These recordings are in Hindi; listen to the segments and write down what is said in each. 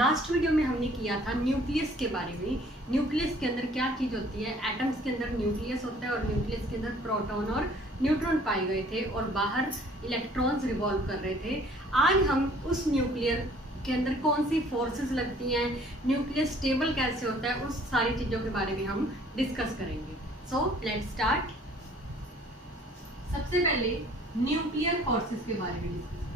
लास्ट वीडियो में हमने किया था न्यूक्लियस के बारे में। न्यूक्लियस के अंदर क्या चीज होती है, एटम्स के अंदर न्यूक्लियस होता है और न्यूक्लियस के अंदर प्रोटॉन और न्यूट्रॉन पाए गए थे और बाहर इलेक्ट्रॉन्स रिवॉल्व कर रहे थे। आज हम उस न्यूक्लियर के अंदर कौन सी फोर्सेस लगती हैं, न्यूक्लियस स्टेबल कैसे होता है, उस सारी चीजों के बारे में हम डिस्कस करेंगे। So let's start. सबसे पहले न्यूक्लियर फोर्सेस के बारे में डिस्कस करेंगे।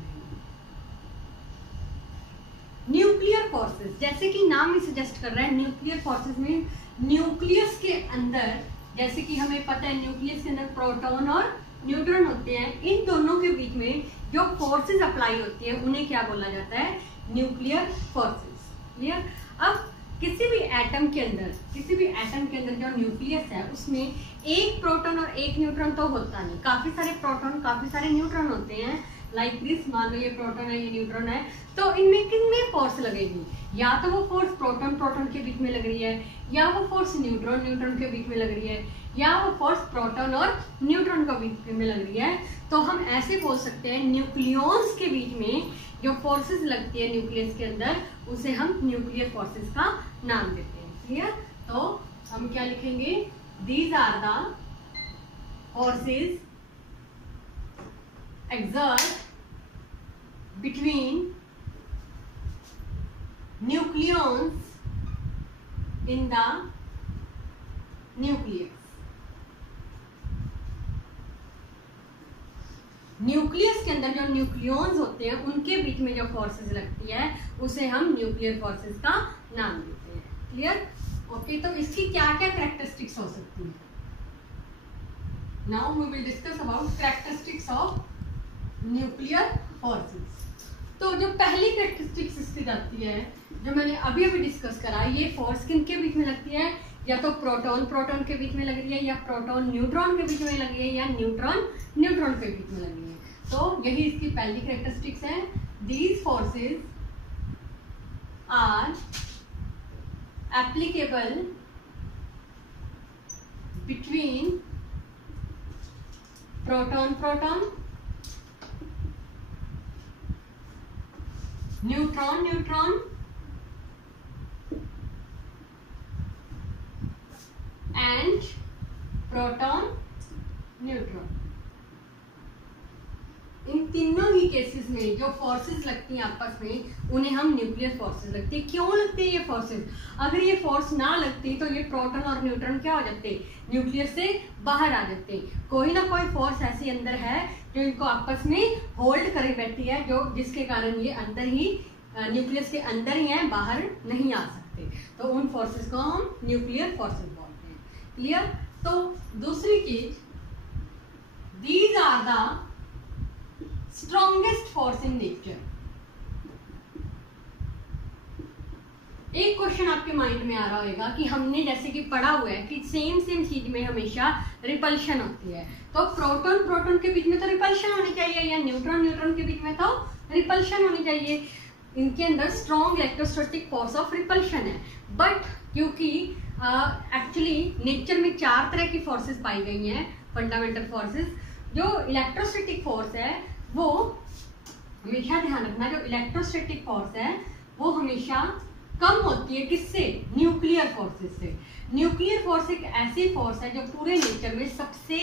न्यूक्लियर फोर्सेस, जैसे कि नाम ही सजेस्ट कर रहा है, न्यूक्लियर फोर्सेस में न्यूक्लियस के अंदर, जैसे कि हमें पता है न्यूक्लियस के अंदर प्रोटॉन और न्यूट्रॉन होते हैं, इन दोनों के बीच में जो फोर्सेस अप्लाई होती है उन्हें क्या बोला जाता है, न्यूक्लियर फोर्सेस। क्लियर। अब किसी भी एटम के अंदर जो न्यूक्लियस है उसमें एक प्रोटॉन और एक न्यूट्रॉन तो होता नहीं, काफी सारे प्रोटॉन काफी सारे न्यूट्रॉन होते हैं। लाइक दिस, मान लो ये प्रोटॉन है ये न्यूट्रॉन है, तो इनमें किनमें फोर्स लगेगी, या तो वो फोर्स प्रोटॉन के बीच में लग रही है, या वो फोर्स न्यूट्रॉन के बीच में लग रही है, या वो फोर्स प्रोटॉन और न्यूट्रॉन के बीच में लग रही है। तो हम ऐसे बोल सकते हैं न्यूक्लियॉन्स के बीच में जो फोर्सेस लगती है न्यूक्लियस के अंदर, उसे हम न्यूक्लियर फोर्सेस का नाम देते हैं। क्लियर। तो हम क्या लिखेंगे, these are the forces exert between nucleons in the nucleus। Nucleus के अंदर जो न्यूक्लियॉन्स होते हैं उनके बीच में जो फोर्सेस लगती है उसे हम न्यूक्लियर फोर्सेस का नाम देते हैं। क्लियर। ओके, तो इसकी क्या क्या कैरेक्टरिस्टिक्स हो सकती है। Now we will discuss about characteristics of nuclear forces. तो जो पहली कैरेक्टरिस्टिक्स इसकी जाती है, जो मैंने अभी डिस्कस करा, ये फोर्स किनके बीच में लगती है, या तो प्रोटॉन के बीच में लग रही है, या प्रोटॉन न्यूट्रॉन के बीच में लग रही है, या न्यूट्रॉन के बीच में लग रही है। तो यही इसकी पहली कैरेक्टरिस्टिक्स है। These forces are applicable between proton neutron and proton neutron. इन तीनों ही केसेस में जो फोर्सेस लगती हैं आपस में उन्हें हम न्यूक्लियर फोर्सेस लगती है। क्यों लगती है ये फोर्सेस? अगर ये फोर्स ना लगती तो ये प्रोटॉन और न्यूट्रॉन क्या हो जाते, न्यूक्लियस से बाहर आ जाते। कोई ना कोई फोर्स ऐसी अंदर है जो इनको आपस में होल्ड करे बैठी है, जो जिसके कारण ये अंदर ही न्यूक्लियस के अंदर ही है, बाहर नहीं आ सकते। तो उन फोर्सेस को हम न्यूक्लियर फोर्सेस बोलते हैं। क्लियर। तो दूसरी चीज, these are the strongest force in nature. एक क्वेश्चन आपके माइंड में आ रहा होगा कि हमने जैसे कि पढ़ा हुआ है कि सेम चीज में हमेशा रिपल्शन होती है, तो प्रोटॉन के बीच में तो रिपल्शन होनी चाहिए, या न्यूट्रॉन के बीच में तो रिपल्शन होनी चाहिए। इनके अंदर strong electrostatic force of repulsion है। बट क्योंकि एक्चुअली नेचर में 4 तरह की फोर्सेस पाई गई हैं, फंडामेंटल फोर्सेस। जो इलेक्ट्रोस्टैटिक फोर्स है वो हमेशा ध्यान रखना, जो इलेक्ट्रोस्टैटिक फोर्स है वो हमेशा कम होती है किससे, न्यूक्लियर फोर्सेस से। न्यूक्लियर फोर्स एक ऐसी फोर्स है जो पूरे नेचर में सबसे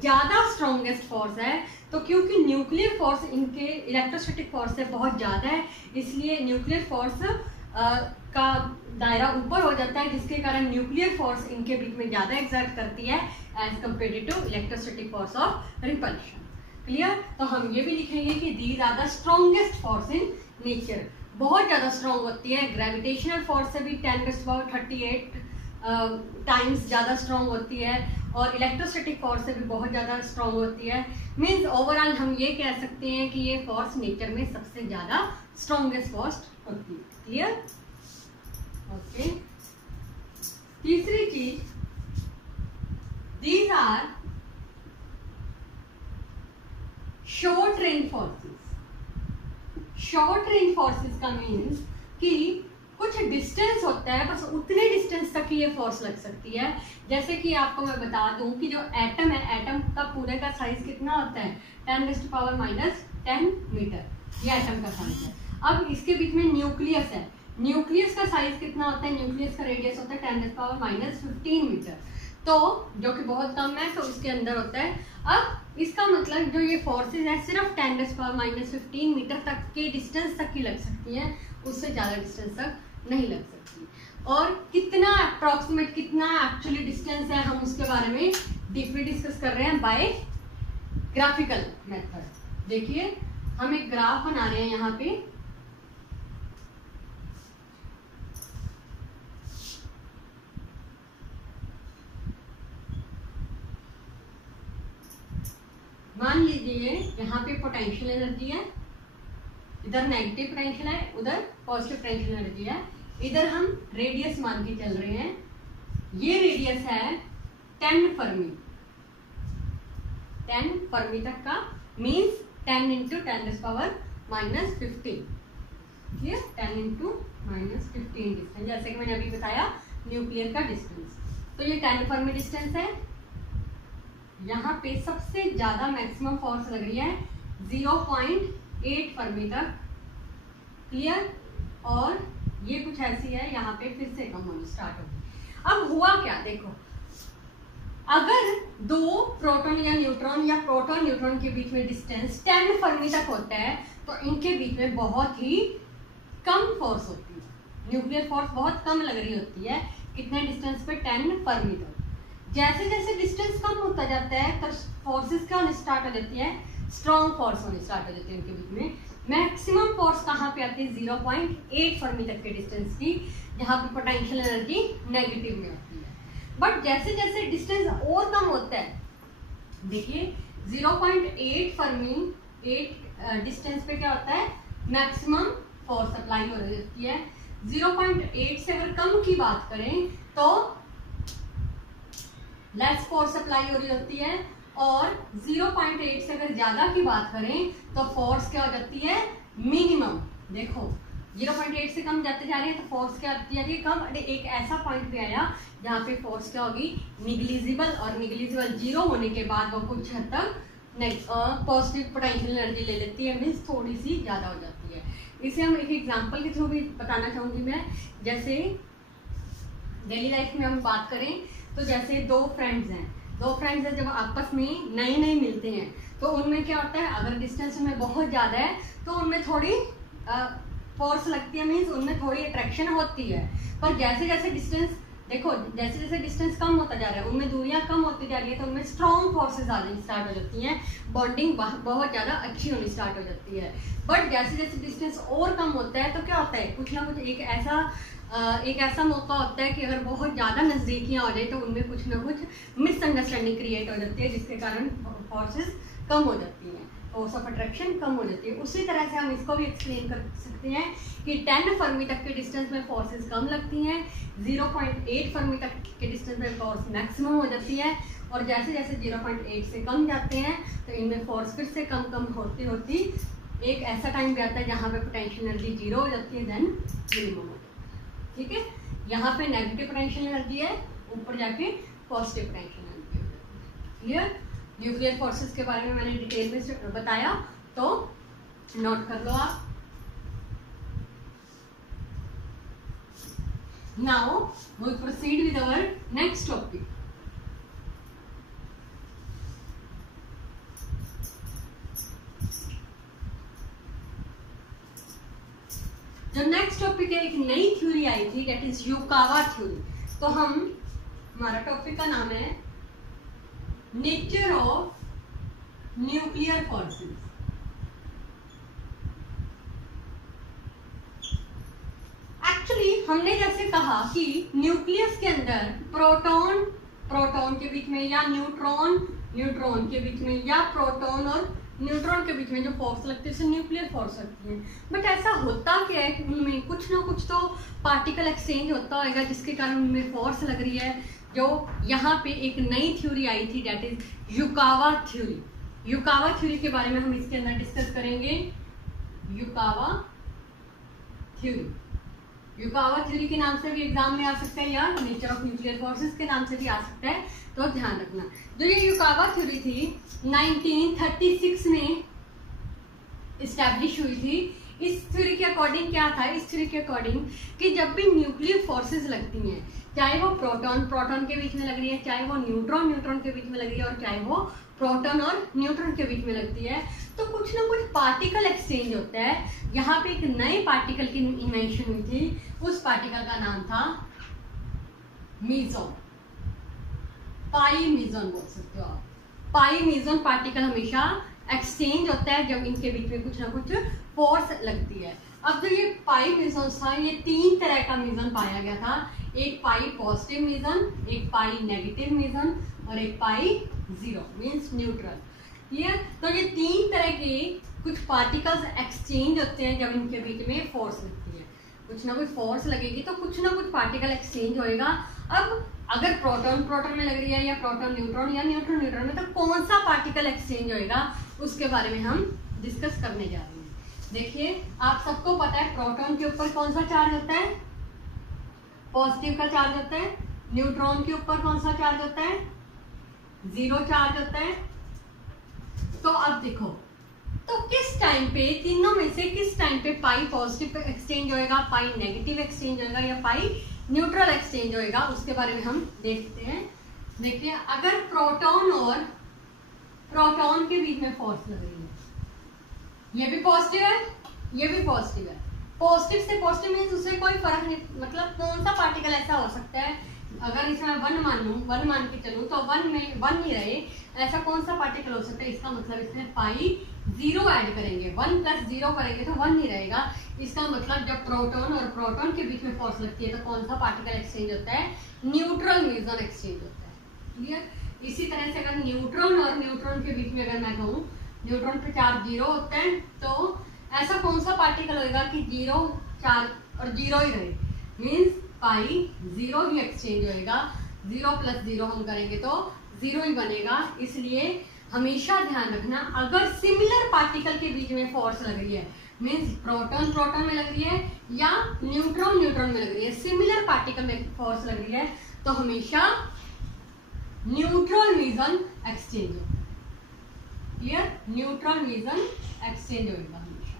ज्यादा स्ट्रॉन्गेस्ट फोर्स है। तो क्योंकि न्यूक्लियर फोर्स इनके इलेक्ट्रोस्टैटिक फोर्स से बहुत ज्यादा है, इसलिए न्यूक्लियर फोर्स का दायरा ऊपर हो जाता है, जिसके कारण न्यूक्लियर फोर्स इनके बीच में ज्यादा एक्सर्ट करती है as compare to electrostatic force of repulsion. Clear. तो हम ये भी लिखेंगे कि these are the strongest force in nature. बहुत ज्यादा स्ट्रॉन्ग होती है, ग्रेविटेशनल फोर्स से भी 10⁻38 टाइम्स ज्यादा स्ट्रॉन्ग होती है, और इलेक्ट्रोस्टैटिक फोर्स से भी बहुत ज्यादा स्ट्रॉन्ग होती है। मींस ओवरऑल हम ये कह सकते हैं कि ये फोर्स नेचर में सबसे ज्यादा स्ट्रॉन्गेस्ट फोर्स होती है। क्लियर। ओके। तीसरी चीज, these are short range forces. Short range forces का मीन्स कि कुछ डिस्टेंस होता है, बस उतने डिस्टेंस तक ही ये फोर्स लग सकती है। जैसे कि आपको मैं बता दूं कि जो एटम है, एटम का पूरे का साइज कितना होता है, 10⁻⁻10 मीटर, ये एटम का साइज है। अब इसके बीच में न्यूक्लियस है, न्यूक्लियस का साइज कितना होता है, न्यूक्लियस का रेडियस होता है 10⁻⁻15 मीटर, तो जो कि बहुत कम है, तो उसके अंदर होता है। अब इसका मतलब जो ये फोर्सेज है सिर्फ 10⁻⁻15 मीटर तक के डिस्टेंस तक की लग सकती हैं, उससे ज़्यादा डिस्टेंस तक नहीं लग सकती। और कितना अप्रॉक्सीमेट, कितना एक्चुअली डिस्टेंस है, हम उसके बारे में डीपली डिस्कस कर रहे हैं बाय ग्राफिकल मेथड। देखिए हम एक ग्राफ बना रहे हैं यहाँ पे, मान लीजिए यहाँ पे पोटेंशियल एनर्जी है, इधर नेगेटिव पोटेंशियल है, उधर पॉजिटिव पोटेंशियल एनर्जी है, इधर हम रेडियस मान के चल रहे हैं, ये रेडियस है 10 फर्मी, 10 फर्मी तक का मीन्स 10 × 10⁻⁻15, क्लियर, 10 × -15 डिस्टेंस, जैसे कि मैंने अभी बताया न्यूक्लियर का डिस्टेंस। तो ये 10 फर्मी डिस्टेंस है, यहाँ पे सबसे ज्यादा मैक्सिमम फोर्स लग रही है 0.8 फर्मी तक, क्लियर, और ये कुछ ऐसी है, यहाँ पे फिर से कम होनी स्टार्ट होगी। अब हुआ क्या, देखो अगर दो प्रोटॉन या न्यूट्रॉन या प्रोटॉन न्यूट्रॉन के बीच में डिस्टेंस 10 फर्मी तक होता है, तो इनके बीच में बहुत ही कम फोर्स होती है, न्यूक्लियर फोर्स बहुत कम लग रही होती है, कितने डिस्टेंस पे, 10 फर्मी तक। जैसे जैसे डिस्टेंस कम होता जाता है तब फोर्सेस क्या होने स्टार्ट हो जाती है, स्ट्रॉन्ग फोर्स होने स्टार्ट हो जाती है उनके बीच में। मैक्सिमम फोर्स कहाँ पे आती है, 0.8 फर्मी तक के डिस्टेंस की, जहाँ पे पोटेंशियल एनर्जी नेगेटिव में होती है। बट जैसे जैसे डिस्टेंस और कम होता है, देखिए 0.8 फर्मी 8 डिस्टेंस पे क्या होता है, मैक्सिमम फोर्स अप्लाई हो रही होती है। 0.8 से अगर कम की बात करें तो लेस फोर्स अप्लाई हो रही होती है, और 0.8 से अगर ज्यादा की बात करें तो फोर्स क्या हो जाती है, मिनिमम। देखो 0.8 से कम जाते जा रहे हैं तो फोर्स क्या होती है, कम। एक ऐसा पॉइंट भी आया जहाँ पे फोर्स क्या होगी, निग्लिजिबल, और निग्लिजिबल 0 होने के बाद वो कुछ हद तक पॉजिटिव पोटेंशियल एनर्जी ले लेती है, मीन्स थोड़ी सी ज्यादा हो जाती है। इसे हम एक एग्जांपल के थ्रू भी बताना चाहूंगी मैं। जैसे डेली लाइफ में हम बात करें तो जैसे दो फ्रेंड्स हैं, जब आपस में नए नए मिलते हैं तो उनमें क्या होता है, अगर डिस्टेंस उनमें बहुत ज़्यादा है तो उनमें थोड़ी फोर्स लगती है, मीन्स उनमें थोड़ी अट्रैक्शन होती है। पर जैसे जैसे डिस्टेंस, देखो जैसे जैसे डिस्टेंस कम होता जा रहा है, उनमें दूरियां कम होती जा रही है, तो उनमें स्ट्रॉन्ग फोर्सेस आनी स्टार्ट हो जाती हैं, बॉन्डिंग बहुत ज़्यादा अच्छी होनी स्टार्ट हो जाती है। बट जैसे जैसे डिस्टेंस और कम होता है तो क्या होता है, कुछ ना कुछ एक ऐसा मौका होता है कि अगर बहुत ज़्यादा नज़दीकियाँ हो जाए तो उनमें कुछ ना कुछ मिसअंडरस्टैंडिंग क्रिएट हो जाती है, जिसके कारण फोर्सेस कम हो जाती हैं, फोर्स ऑफ अट्रैक्शन कम हो जाती है। उसी तरह से हम इसको भी एक्सप्लेन कर सकते हैं कि 10 फर्मी तक के डिस्टेंस में फोर्सेस कम लगती हैं, 0.8 फर्मी तक के डिस्टेंस में फोर्स मैक्सिमम हो जाती है, और जैसे जैसे 0.8 से कम जाते हैं तो इनमें फोर्स फिर से कम होती होती एक ऐसा टाइम भी आता है जहाँ पे पोटेंशियल एनर्जी 0 हो जाती है, देन मिनिमम हो जाती है। ठीक है, यहाँ पे नेगेटिव पोटेंशियल एनर्जी है, ऊपर जाके पॉजिटिव पोटेंशियल एनर्जी हो जाती है। क्लियर, न्यूक्लियर फोर्सेस के बारे में मैंने डिटेल में बताया, तो नोट कर लो आप। Now we proceed with our next topic. जो नेक्स्ट टॉपिक है, एक नई थ्योरी आई थी, दैट इज युकावा थ्योरी। तो हमारा टॉपिक का नाम है nature of nuclear forces. Actually हमने जैसे कहा कि न्यूक्लियस के अंदर प्रोटॉन के बीच में, या न्यूट्रॉन के बीच में, या प्रोटॉन और न्यूट्रॉन के बीच में जो फोर्स लगती है उसे न्यूक्लियर फोर्स लगती है। बट ऐसा होता क्या है कि उनमें कुछ ना कुछ तो पार्टिकल एक्सचेंज होता होगा जिसके कारण उनमें फोर्स लग रही है। जो यहाँ पे एक नई थ्योरी आई थी, that is Yukawa theory. Yukawa theory के बारे में हम इसके अंदर डिस्कस करेंगे। युकावा थ्योरी, युकावा थ्योरी के नाम से भी एग्जाम में आ सकता है, या नेचर ऑफ न्यूक्लियर फोर्सेस के नाम से भी आ सकता है, तो ध्यान रखना। जो ये युकावा थ्योरी थी 1936 में इस्टेब्लिश हुई थी। इस थ्योरी के अकॉर्डिंग क्या था, इस थ्योरी के अकॉर्डिंग कि जब भी न्यूक्लियर फोर्सेस लगती हैं, चाहे वो प्रोटॉन प्रोटॉन के बीच में लग रही है, चाहे वो न्यूट्रॉन न्यूट्रॉन के बीच में लग रही है, और चाहे वो प्रोटॉन और न्यूट्रॉन के बीच में लगती है, तो कुछ ना कुछ पार्टिकल एक्सचेंज होता है। यहाँ पे एक नए पार्टिकल की इन्वेंशन हुई थी, उस पार्टिकल का नाम था मीजॉन, पाई मीजॉन बोल सकते हो आप। पाई मीजॉन पार्टिकल हमेशा एक्सचेंज होता है जब इनके बीच में कुछ ना कुछ फोर्स लगती है। अब जो ये पाई मीजॉन था, ये 3 तरह का मीजॉन पाया गया था, एक पाई पॉजिटिव मीजॉन, एक पाई नेगेटिव मीजॉन और एक pi zero means neutral. Clear? तो ये 3 तरह के कुछ पार्टिकल्स एक्सचेंज होते हैं जब इनके बीच में फोर्स लगती है। कुछ ना कुछ फोर्स लगेगी तो कुछ ना कुछ पार्टिकल एक्सचेंज होएगा। अब अगर प्रोटॉन प्रोटॉन में लग रही है या प्रोटॉन न्यूट्रॉन या न्यूट्रॉन न्यूट्रॉन में, तो कौन सा पार्टिकल एक्सचेंज होएगा उसके बारे में हम डिस्कस करने जा रहे हैं। देखिए, आप सबको पता है प्रोटॉन के ऊपर कौन सा चार्ज होता है, पॉजिटिव का चार्ज होता है। न्यूट्रॉन के ऊपर कौन सा चार्ज होता है, जीरो चार्ज होता है। तो अब देखो, तो किस टाइम पे तीनों में से किस टाइम पे पाई पॉजिटिव एक्सचेंज होएगा, पाई नेगेटिव एक्सचेंज होएगा या पाई न्यूट्रल एक्सचेंज होएगा, उसके बारे में हम देखते हैं। देखिए, अगर प्रोटॉन और प्रोटॉन के बीच में फोर्स लग रही है, ये भी पॉजिटिव है, ये भी पॉजिटिव है, पॉजिटिव से पॉजिटिव मीन्स उससे कोई फर्क नहीं, मतलब कौन सा पार्टिकल ऐसा हो सकता है, अगर इसमें 1 मान लूं, 1 मान के चलूं तो 1 में 1 ही रहे, ऐसा कौन सा पार्टिकल हो सकता है। इसका मतलब इसमें पाई जीरो ऐड करेंगे, 1 + 0 करेंगे तो 1 ही रहेगा। इसका मतलब जब प्रोटॉन और प्रोटॉन के बीच में फोर्स लगती है तो कौन सा पार्टिकल एक्सचेंज होता है, न्यूट्रल मीजॉन एक्सचेंज होता है। क्लियर? इसी तरह से अगर न्यूट्रॉन और न्यूट्रॉन के बीच में अगर मैं कहूँ न्यूट्रॉन पे चार्ज 0 होता है, तो ऐसा कौन सा पार्टिकल होगा कि 0 चार्ज और 0 ही रहे, मीन्स पाई 0 ही एक्सचेंज होएगा। 0 + 0 हम करेंगे तो 0 ही बनेगा। इसलिए हमेशा ध्यान रखना, अगर सिमिलर पार्टिकल के बीच में फोर्स लग रही है, मीन्स प्रोटॉन प्रोटॉन में लग रही है या न्यूट्रॉन न्यूट्रॉन में लग रही है, सिमिलर पार्टिकल में फोर्स लग रही है, तो हमेशा न्यूट्रल मीजॉन एक्सचेंज होगा। क्लियर? न्यूट्रल मीजॉन एक्सचेंज होगा हमेशा।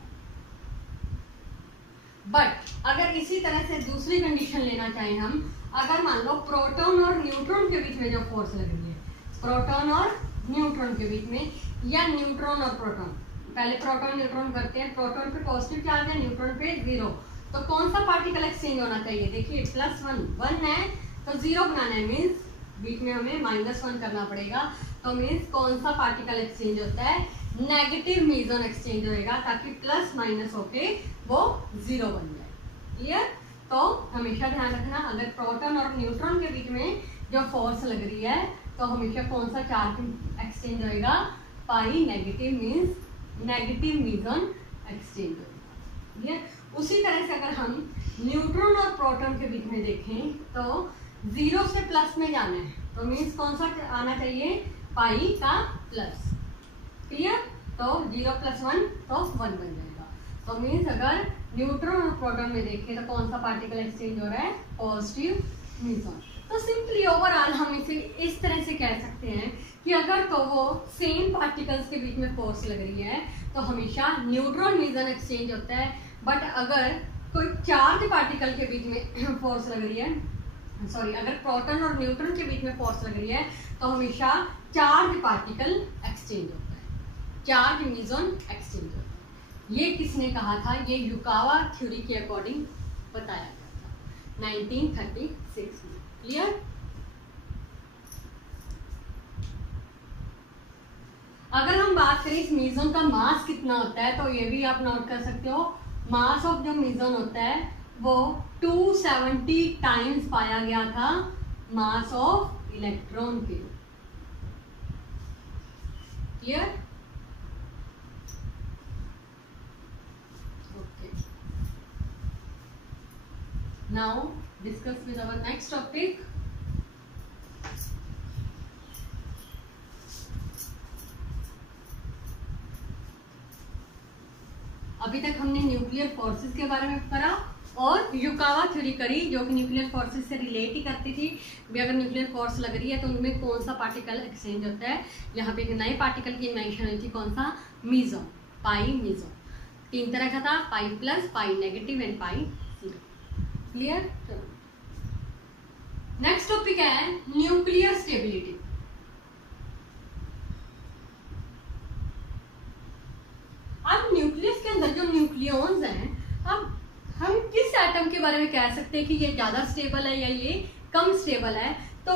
बट अगर इसी तरह से दूसरी कंडीशन लेना चाहें हम, अगर मान लो प्रोटॉन और न्यूट्रॉन के बीच में जो फोर्स लग रही है, प्रोटॉन और न्यूट्रॉन के बीच में या न्यूट्रॉन और प्रोटॉन, पहले प्रोटॉन न्यूट्रॉन करते हैं, प्रोटॉन पे पॉजिटिव चार्ज है, न्यूट्रॉन पे 0, तो कौन सा पार्टिकल एक्सचेंज होना चाहिए। देखिए, +1 है तो 0 बनाना है, मीन्स बीच में हमें -1 करना पड़ेगा, तो मीन्स कौन सा पार्टिकल एक्सचेंज होता है, नेगेटिव मीजॉन एक्सचेंज होएगा, ताकि +- होके वो 0 बन जाए। क्लियर? तो हमेशा ध्यान रखना, अगर प्रोटॉन और न्यूट्रॉन के बीच में जो फोर्स लग रही है तो हमेशा कौन सा चार्ज एक्सचेंज होएगा, पाई नेगेटिव मीन्स नेगेटिव मीजॉन एक्सचेंज होगा। ठीक है? उसी तरह से अगर हम न्यूट्रॉन और प्रोटॉन के बीच में देखें तो 0 से प्लस में जाना है, तो मीन्स कौन सा आना चाहिए, पाई का प्लस। क्लियर? तो 0 + 1 तो 1 बन जाएगा। तो मीन्स अगर न्यूट्रॉन और प्रोटॉन में देखें तो कौन सा पार्टिकल एक्सचेंज हो रहा है, पॉजिटिव मीजॉन। तो सिंपली ओवरऑल हम इसे इस तरह से कह सकते हैं कि अगर तो वो सेम पार्टिकल्स के बीच में फोर्स लग रही है तो हमेशा न्यूट्रॉन मीजॉन एक्सचेंज होता है। बट अगर कोई चार्ज पार्टिकल के बीच में फोर्स लग रही है, सॉरी, अगर प्रोटॉन और न्यूट्रॉन के बीच में फोर्स लग रही है तो हमेशा चार्ज पार्टिकल एक्सचेंज होता है, चार्ज मीजॉन एक्सचेंज होता है। ये किसने कहा था, ये युकावा थ्योरी के अकॉर्डिंग बताया गया था 1936 में। क्लियर? अगर हम बात करें इस मीजॉन का मास कितना होता है, तो ये भी आप नोट कर सकते हो, मास ऑफ जो मीजॉन होता है वो 270 टाइम्स पाया गया था मास ऑफ इलेक्ट्रॉन के। Clear? Okay, now discuss with our next topic. अभी तक हमने न्यूक्लियर फोर्सेस के बारे में करा और युकावा थ्योरी करी, जो कि न्यूक्लियर फोर्सेस से रिलेट ही करती थी भी, अगर न्यूक्लियर फोर्स लग रही है तो उनमें कौन सा पार्टिकल एक्सचेंज होता है। यहाँ पे एक नए पार्टिकल की इन्वेंशन हुई थी, कौन सा, मीजॉन, पाई मीजॉन। तीन तरह का था, pi plus, pi negative and pi zero. Clear? चलो नेक्स्ट टॉपिक है न्यूक्लियर स्टेबिलिटी। अब न्यूक्लियस के अंदर जो न्यूक्लियॉन्स हैं, अब हम किस एटम के बारे में कह सकते हैं कि ये ज्यादा स्टेबल है या ये कम स्टेबल है? तो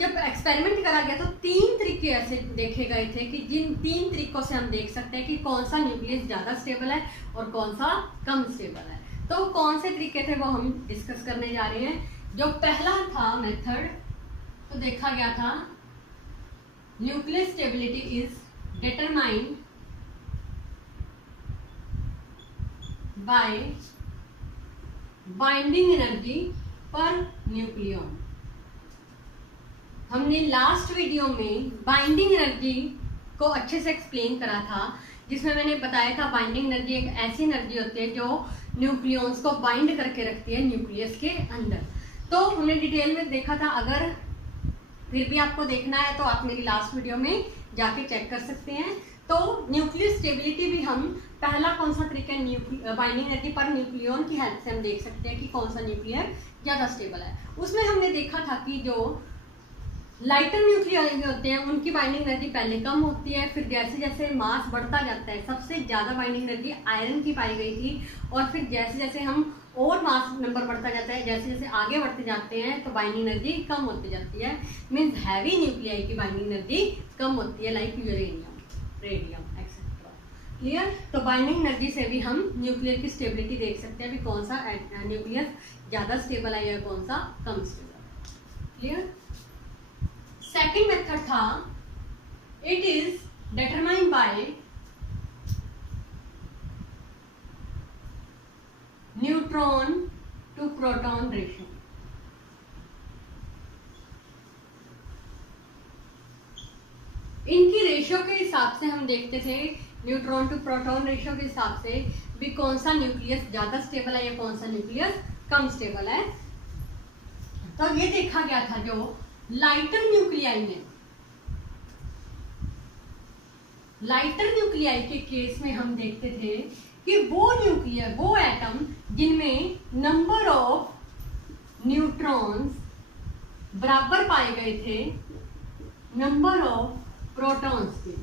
जब एक्सपेरिमेंट करा गया तो तीन तरीके ऐसे देखे गए थे कि जिन तीन तरीकों से हम देख सकते हैं कि कौन सा न्यूक्लियस ज्यादा स्टेबल है और कौन सा कम स्टेबल है। तो कौन से तरीके थे वो हम डिस्कस करने जा रहे हैं। जो पहला था मेथड, तो देखा गया था nuclear stability is determined bye binding energy पर न्यूक्लियॉन। हमने लास्ट वीडियो में बाइंडिंग एनर्जी को अच्छे से एक्सप्लेन करा था, जिसमें मैंने बताया था बाइंडिंग एनर्जी एक ऐसी एनर्जी होती है जो न्यूक्लियॉन्स को बाइंड करके रखती है न्यूक्लियस के अंदर। तो हमने डिटेल में देखा था, अगर फिर भी आपको देखना है तो आप मेरी लास्ट वीडियो में जाके चेक कर सकते हैं। तो न्यूक्लियर स्टेबिलिटी भी हम पहला कौन सा तरीका बाइंडिंग एनर्जी पर न्यूक्लियॉन की हेल्प से हम देख सकते हैं कि कौन सा न्यूक्लियर ज्यादा स्टेबल है। उसमें हमने देखा था कि जो लाइटर न्यूक्लियर होते हैं उनकी बाइंडिंग एनर्जी पहले कम होती है, फिर जैसे जैसे मास बढ़ता जाता है सबसे ज्यादा बाइंडिंग एनर्जी आयरन की पाई गई थी, और फिर जैसे जैसे हम और मास नंबर बढ़ता जाता है, जैसे जैसे आगे बढ़ते जाते हैं तो बाइंडिंग एनर्जी कम होती जाती है। मीन्स हैवी न्यूक्लियाई की बाइंडिंग एनर्जी कम होती है, like uranium, radium etcetera. Clear? तो बाइंडिंग एनर्जी से भी हम न्यूक्लियर की स्टेबिलिटी देख सकते हैं, भी कौन सा न्यूक्लियर ज्यादा स्टेबल है या कौन सा कम स्टेबल है। क्लियर? सेकेंड मेथड था it is determined by neutron to proton ratio. इनकी रेशियो के हिसाब से हम देखते थे, न्यूट्रॉन टू प्रोटॉन रेशियो के हिसाब से भी कौन सा न्यूक्लियस ज्यादा स्टेबल है या कौन सा न्यूक्लियस कम स्टेबल है। तो ये देखा गया था जो लाइटर न्यूक्लियाई में, लाइटर न्यूक्लियाई के केस में हम देखते थे कि वो न्यूक्लियर, वो एटम जिनमें नंबर ऑफ न्यूट्रॉन्स बराबर पाए गए थे नंबर ऑफ प्रोटॉन्स के,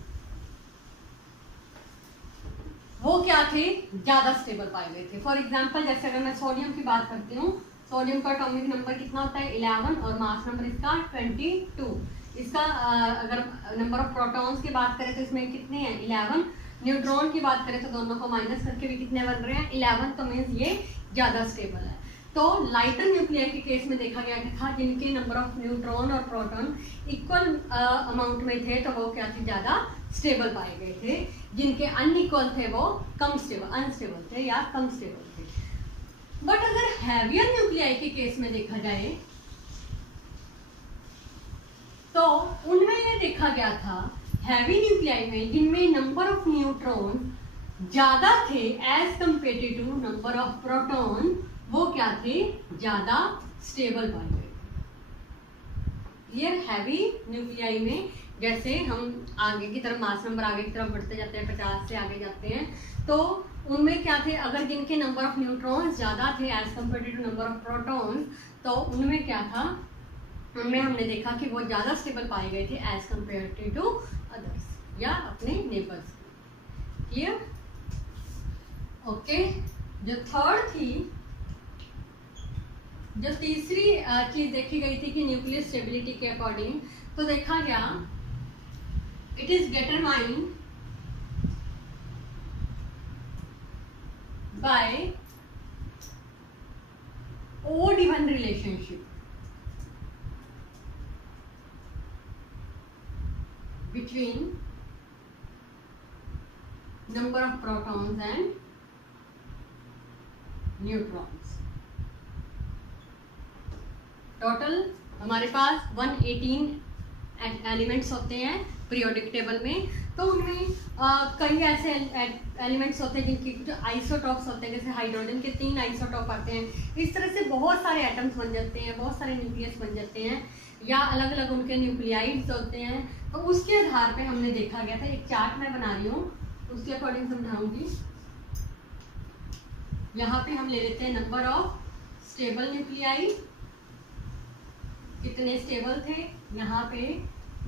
वो क्या थे? ज्यादा स्टेबल पाए गए थे। फॉर एग्जांपल जैसे अगर मैं सोडियम की बात करती हूँ, सोडियम का एटॉमिक नंबर कितना होता है? 11 और मास नंबर इसका 22। इसका अगर नंबर ऑफ प्रोटॉन्स की बात करें तो इसमें कितने हैं? 11। न्यूट्रॉन की बात करें तो दोनों को माइनस करके भी कितने बन रहे हैं? 11। तो मीन्स ये ज्यादा स्टेबल है। तो लाइटर न्यूक्लियर के केस में देखा गया था जिनके नंबर ऑफ न्यूट्रॉन और प्रोटॉन इक्वल अमाउंट में थे तो वो क्या थे? ज्यादा स्टेबल पाए गए थे। जिनके अनइक्वल थे वो कम स्टेबल, अनस्टेबल थे या कम स्टेबल थे। बट अगर हैवियर न्यूक्लियाई के केस में देखा जाए तो उनमें ये देखा गया था, हैवी न्यूक्लियाई में जिनमें नंबर ऑफ न्यूट्रॉन ज्यादा थे as compare to number of proton, वो क्या थे? ज्यादा स्टेबल पाए गए थे। क्लियर? हैवी न्यूक्लियाई में जैसे हम आगे की तरफ मास नंबर आगे की तरफ बढ़ते जाते हैं, 50 से आगे जाते हैं, तो उनमें क्या थे? अगर जिनके नंबर ऑफ न्यूट्रॉन्स ज्यादा थे as compare to number of protons, तो उनमें क्या था? उनमें हमने देखा कि वो ज्यादा स्टेबल पाए गए थे एज कंपेयर टू अदर्स या अपने नेबर्स। क्लियर? ओके। जो थर्ड थी, जो तीसरी चीज देखी गई थी कि न्यूक्लियर स्टेबिलिटी के अकॉर्डिंग, तो देखा गया it is determined bye odd even relationship between number of protons and neutrons। Total हमारे पास 118 एलिमेंट्स होते हैं पीरियोडिक टेबल में। तो उनमें कई ऐसे एलिमेंट्स होते हैं जिनकी जो आइसोटॉप्स होते हैं, जैसे हाइड्रोजन के 3 आइसोटॉप आते हैं। इस तरह से बहुत सारे एटम्स बन जाते हैं, बहुत सारे न्यूक्लियस बन जाते हैं, या अलग अलग उनके न्यूक्लियाइड्स होते हैं। तो उसके आधार पे हमने देखा गया था, एक चार्ट मैं बना रही हूँ, उसके अकॉर्डिंग समझाऊंगी। यहाँ पे हम ले लेते हैं नंबर ऑफ स्टेबल न्यूक्लियाई, कितने स्टेबल थे। यहाँ पे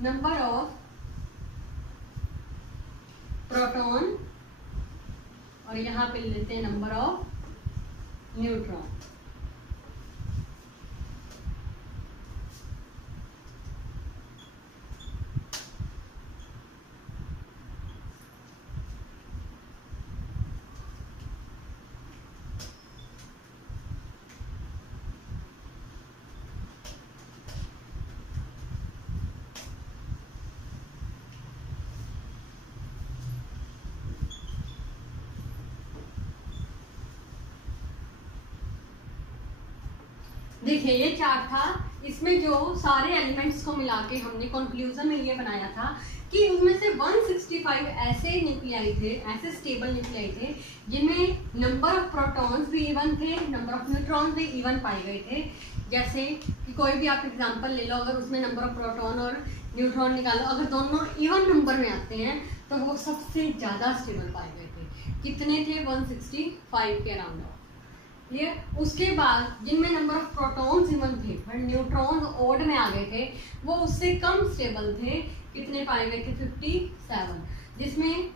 नंबर ऑफ प्रोटॉन और यहाँ पे लेते हैं नंबर ऑफ न्यूट्रॉन। देखिए ये चार्ट था, इसमें जो सारे एलिमेंट्स को मिला के हमने कंक्लूजन में ये बनाया था कि उसमें से 165 ऐसे न्यूक्लियाई थे, ऐसे स्टेबल न्यूक्लियाई थे जिनमें नंबर ऑफ प्रोटॉन्स भी इवन थे, नंबर ऑफ न्यूट्रॉन्स भी इवन पाए गए थे। जैसे कि कोई भी आप एग्जांपल ले लो, अगर उसमें नंबर ऑफ प्रोटॉन और न्यूट्रॉन निकालो, अगर दोनों इवन नंबर में आते हैं तो वो सबसे ज़्यादा स्टेबल पाए गए थे। कितने थे? 165 के अराउंड। क्लियर। उसके बाद जिनमें नंबर ऑफ प्रोटॉन्स इवन थे बट न्यूट्रॉन्स ऑड में आ गए थे, वो उससे कम स्टेबल थे। कितने पाए गए थे? 57। जिसमें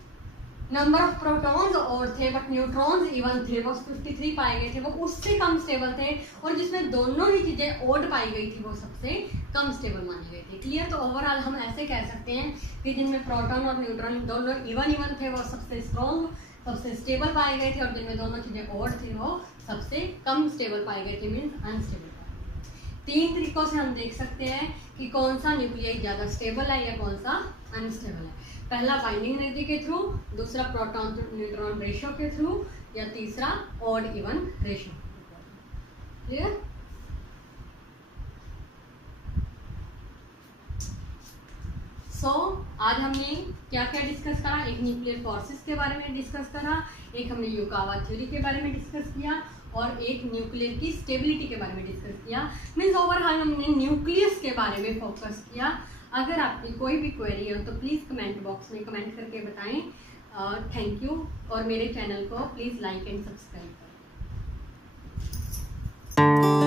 नंबर ऑफ प्रोटॉन्स ऑड थे बट न्यूट्रॉन्स इवन थे, वो 53 पाए गए थे, वो उससे कम स्टेबल थे। और जिसमें दोनों ही चीजें ऑड पाई गई थी वो सबसे कम स्टेबल माने गए थे। क्लियर। तो ओवरऑल हम ऐसे कह सकते हैं कि जिनमें प्रोटॉन और न्यूट्रॉन दोनों इवन थे वो सबसे स्ट्रॉन्ग, सबसे स्टेबल पाए गए थे, और जिनमें दोनों चीजें ऑड थी वो सबसे कम स्टेबल पाए गए थे, मीन्स अनस्टेबल पाए गए। 3 तरीकों से हम देख सकते हैं कि कौन सा न्यूक्लियाई ज्यादा स्टेबल है या कौन सा अनस्टेबल है। पहला बाइंडिंग एनर्जी के थ्रू, दूसरा प्रोटॉन टू न्यूट्रॉन रेशियो के थ्रू, या तीसरा ऑड इवन रेशियो। क्लियर। आज हमने क्या क्या डिस्कस करा? एक न्यूक्लियर फोर्सेस के बारे में डिस्कस करा, एक हमने युकावा थ्योरी के बारे में डिस्कस किया, और एक न्यूक्लियर की स्टेबिलिटी के बारे में डिस्कस किया। मीन्स ओवरऑल हमने न्यूक्लियस के बारे में फोकस किया। अगर आपकी कोई भी क्वेरी हो तो प्लीज़ कमेंट बॉक्स में कमेंट करके बताएं। थैंक यू, और मेरे चैनल को प्लीज़ लाइक एंड सब्सक्राइब करें।